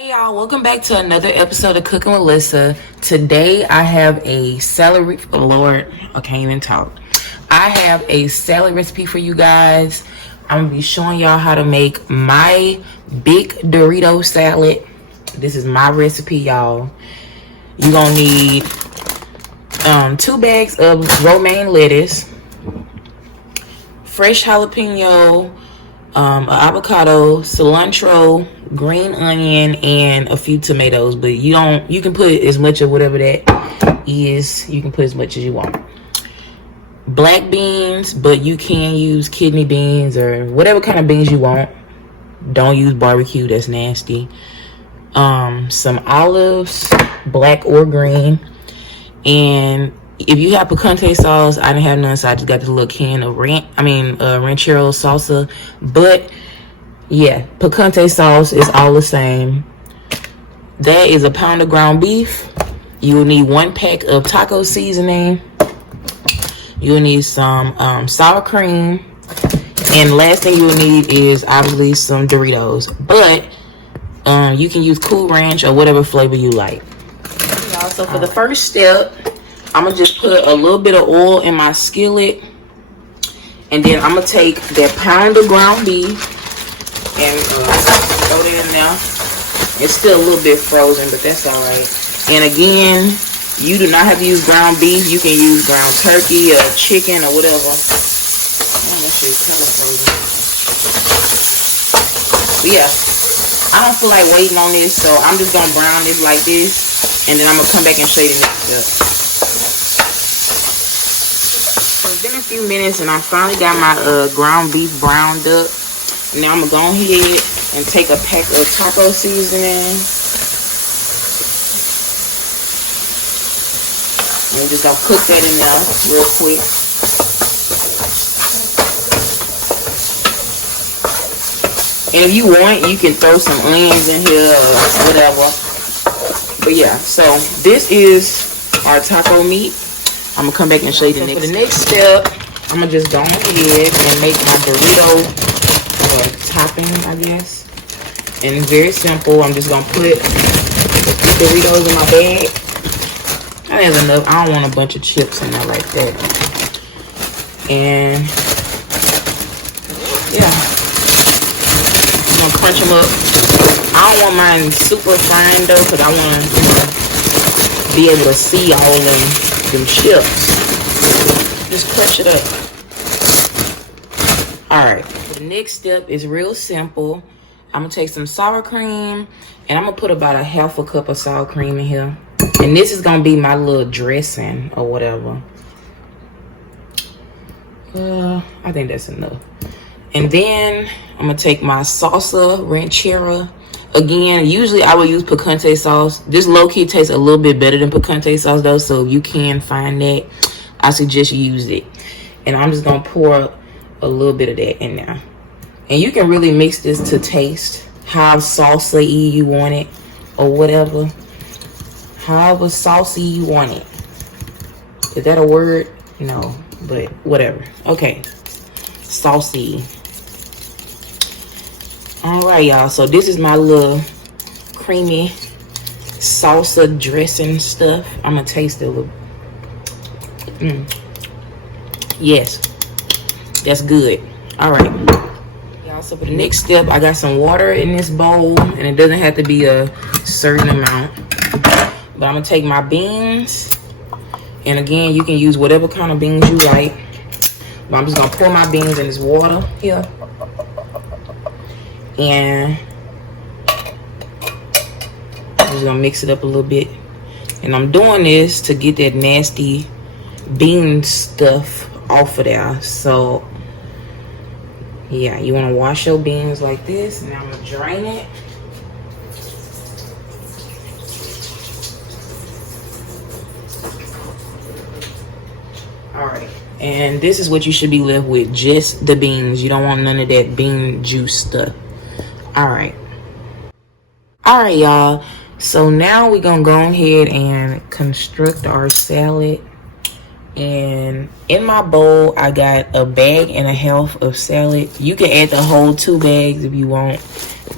Hey y'all, welcome back to another episode of Cooking with Lyssa. Today I have a salad, Lord, I can't even talk. I have a salad recipe for you guys. I'm gonna be showing y'all how to make my big Dorito salad. This is my recipe, y'all. You're gonna need 2 bags of romaine lettuce, fresh jalapeno, avocado, cilantro, green onion, and a few tomatoes. But you can put as much of whatever that is. You can put as much as you want. Black beans, but you can use kidney beans or whatever kind of beans you want. Don't use barbecue, that's nasty. Some olives, black or green. And if you have picante sauce, I didn't have none, so I just got this little can of ranchero salsa. But yeah, picante sauce is all the same. That is a pound of ground beef. You will need 1 pack of taco seasoning. You will need some sour cream. And last thing you will need is obviously some Doritos. But you can use Cool Ranch or whatever flavor you like. So for the first step, I'm going to just put a little bit of oil in my skillet. And then I'm going to take that pound of ground beef and throw it in there. It's still a little bit frozen, but that's all right. And again, you do not have to use ground beef. You can use ground turkey or chicken or whatever. Oh, that shit's kind of frozen. But yeah, I don't feel like waiting on this, so I'm just going to brown this like this. And then I'm going to come back and show you the next step. So it's been a few minutes and I finally got my ground beef browned up. Now I'm going to go ahead and take a pack of taco seasoning. And just going to cook that in there real quick. And if you want, you can throw some onions in here or whatever. But yeah, so this is our taco meat. I'm going to come back and show you the next. For the next step, I'm going to just go ahead and make my Dorito topping, I guess. And it's very simple. I'm just going to put Doritos in my bag. That is enough. I don't want a bunch of chips in there like that. And yeah, I'm going to crunch them up. I don't want mine super fine though, because I want to be able to see all of them chips. Just crunch it up. Alright, the next step is real simple. I'm going to take some sour cream, and I'm going to put about a half a cup of sour cream in here. And this is going to be my little dressing or whatever. I think that's enough. And then I'm going to take my salsa ranchera. Again, usually I would use picante sauce. This low-key tastes a little bit better than picante sauce though, so if you can find that, I suggest you use it. And I'm just going to pour a little bit of that in there. And you can really mix this to taste how salsa-y you want it or whatever. However saucy you want it. Is that a word? No, but whatever. Okay, saucy. Alright, y'all, so this is my little creamy salsa dressing stuff. I'm gonna taste it a little. Yes, that's good. Alright, y'all, so for the next step, I got some water in this bowl, and it doesn't have to be a certain amount. But I'm gonna take my beans, and again, you can use whatever kind of beans you like. But I'm just gonna pour my beans in this water here. And I'm just gonna mix it up a little bit. And I'm doing this to get that nasty bean stuff off of there. So yeah, you want to wash your beans like this, and I'm gonna drain it. All right, and this is what you should be left with, just the beans. You don't want none of that bean juice stuff. All right, y'all, so now we're gonna go ahead and construct our salad. And in my bowl, I got a bag and a half of salad. You can add the whole 2 bags if you want,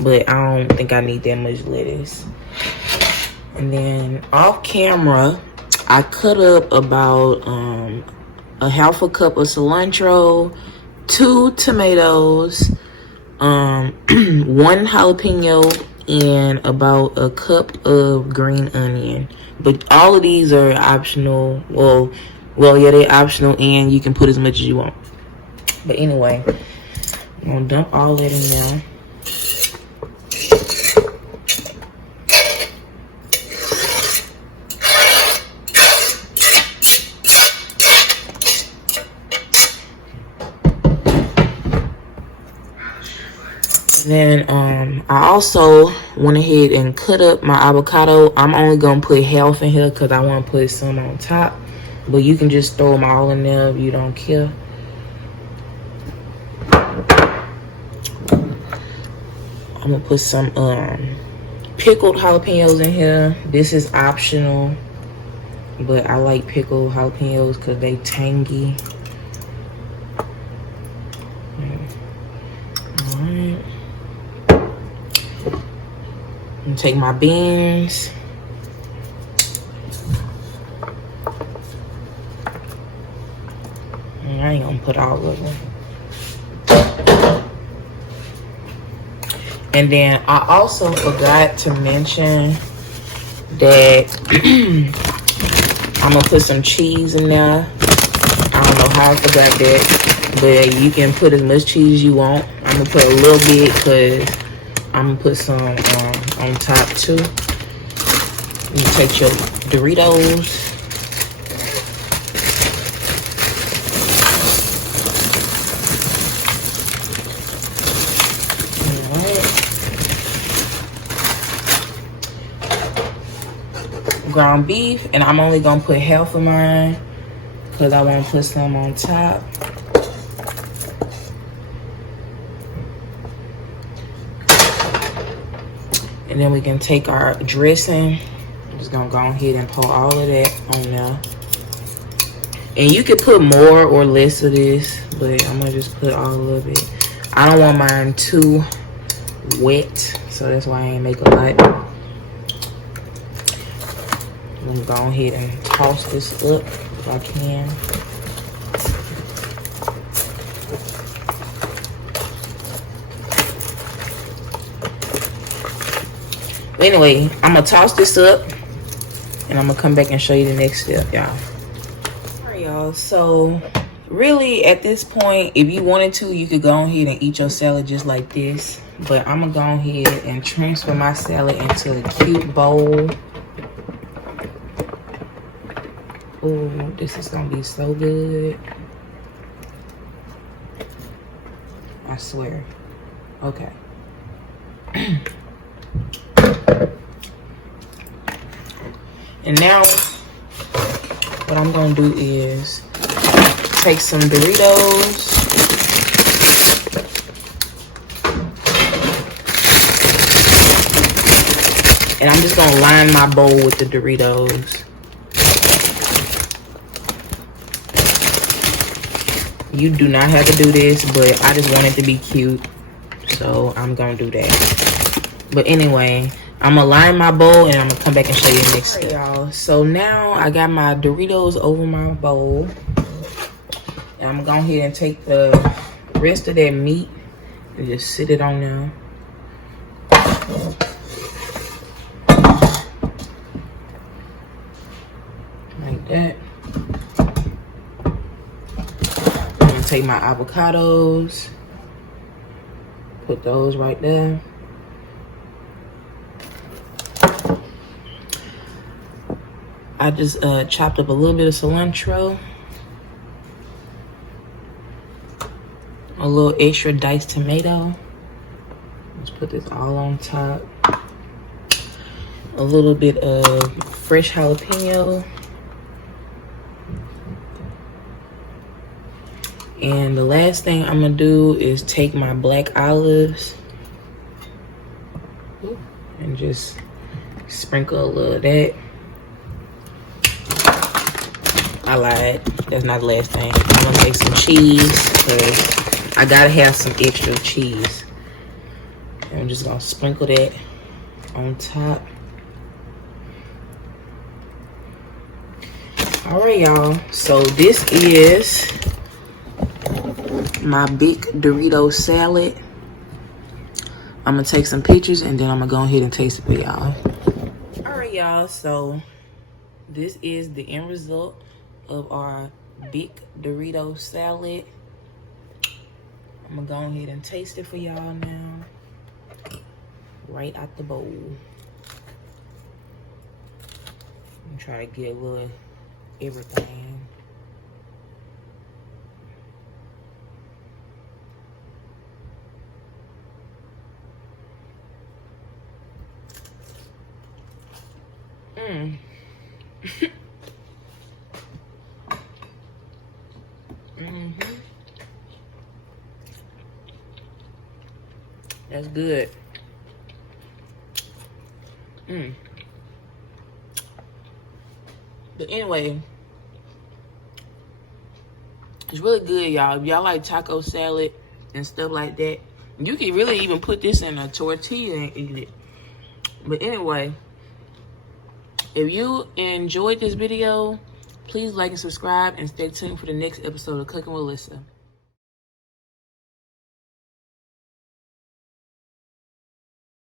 but I don't think I need that much lettuce. And then off camera, I cut up about a half a cup of cilantro, 2 tomatoes, 1 jalapeno, and about a cup of green onion. But all of these are optional. Well, yeah, they're optional, and you can put as much as you want. But anyway, I'm gonna dump all that in there. Then I also went ahead and cut up my avocado. I'm only gonna put half in here because I want to put some on top, but you can just throw them all in there if you don't care. I'm gonna put some pickled jalapenos in here. This is optional, but I like pickled jalapenos because they tangy. Alright. I'm gonna take my beans. And I ain't gonna put all of them. And then I also forgot to mention that I'm gonna put some cheese in there. I don't know how I forgot that, but you can put as much cheese as you want. I'm gonna put a little bit because I'm gonna put some on top too. You take your Doritos. Ground beef, and I'm only gonna put half of mine because I want to put some on top. And then we can take our dressing. I'm just gonna go ahead and pour all of that on there. And you could put more or less of this, but I'm gonna just put all of it. I don't want mine too wet, so that's why I ain't make a lot. I'm gonna go ahead and toss this up if I can. But anyway, I'm gonna toss this up and I'm gonna come back and show you the next step, y'all. Alright, y'all, so really at this point, if you wanted to, you could go ahead and eat your salad just like this. But I'm gonna go ahead and transfer my salad into a cute bowl. Oh, this is gonna be so good. I swear. Okay. And now, what I'm gonna do is take some Doritos. And I'm just gonna line my bowl with the Doritos. You do not have to do this, but I just want it to be cute, so I'm gonna do that. But anyway, I'm gonna line my bowl and I'm gonna come back and show you the next step, y'all. So now I got my Doritos over my bowl, and I'm gonna go ahead and take the rest of that meat and just sit it on there. Like that. Take my avocados, put those right there. I just chopped up a little bit of cilantro, a little extra diced tomato. Let's put this all on top. A little bit of fresh jalapeno. And the last thing I'm gonna do is take my black olives and just sprinkle a little of that. I lied. That's not the last thing. I'm gonna make some cheese because I gotta have some extra cheese. And I'm just gonna sprinkle that on top. All right, y'all. So this is my big Dorito salad. I'm gonna take some pictures and then I'm gonna go ahead and taste it for y'all. All right, y'all. So this is the end result of our big Dorito salad. I'm gonna go ahead and taste it for y'all now. Right out the bowl. I'm trying to get a little everything. That's good. But anyway, it's really good, y'all. If y'all like taco salad and stuff like that, you can really even put this in a tortilla and eat it. But anyway, if you enjoyed this video, please like and subscribe and stay tuned for the next episode of Cooking with Lyssa.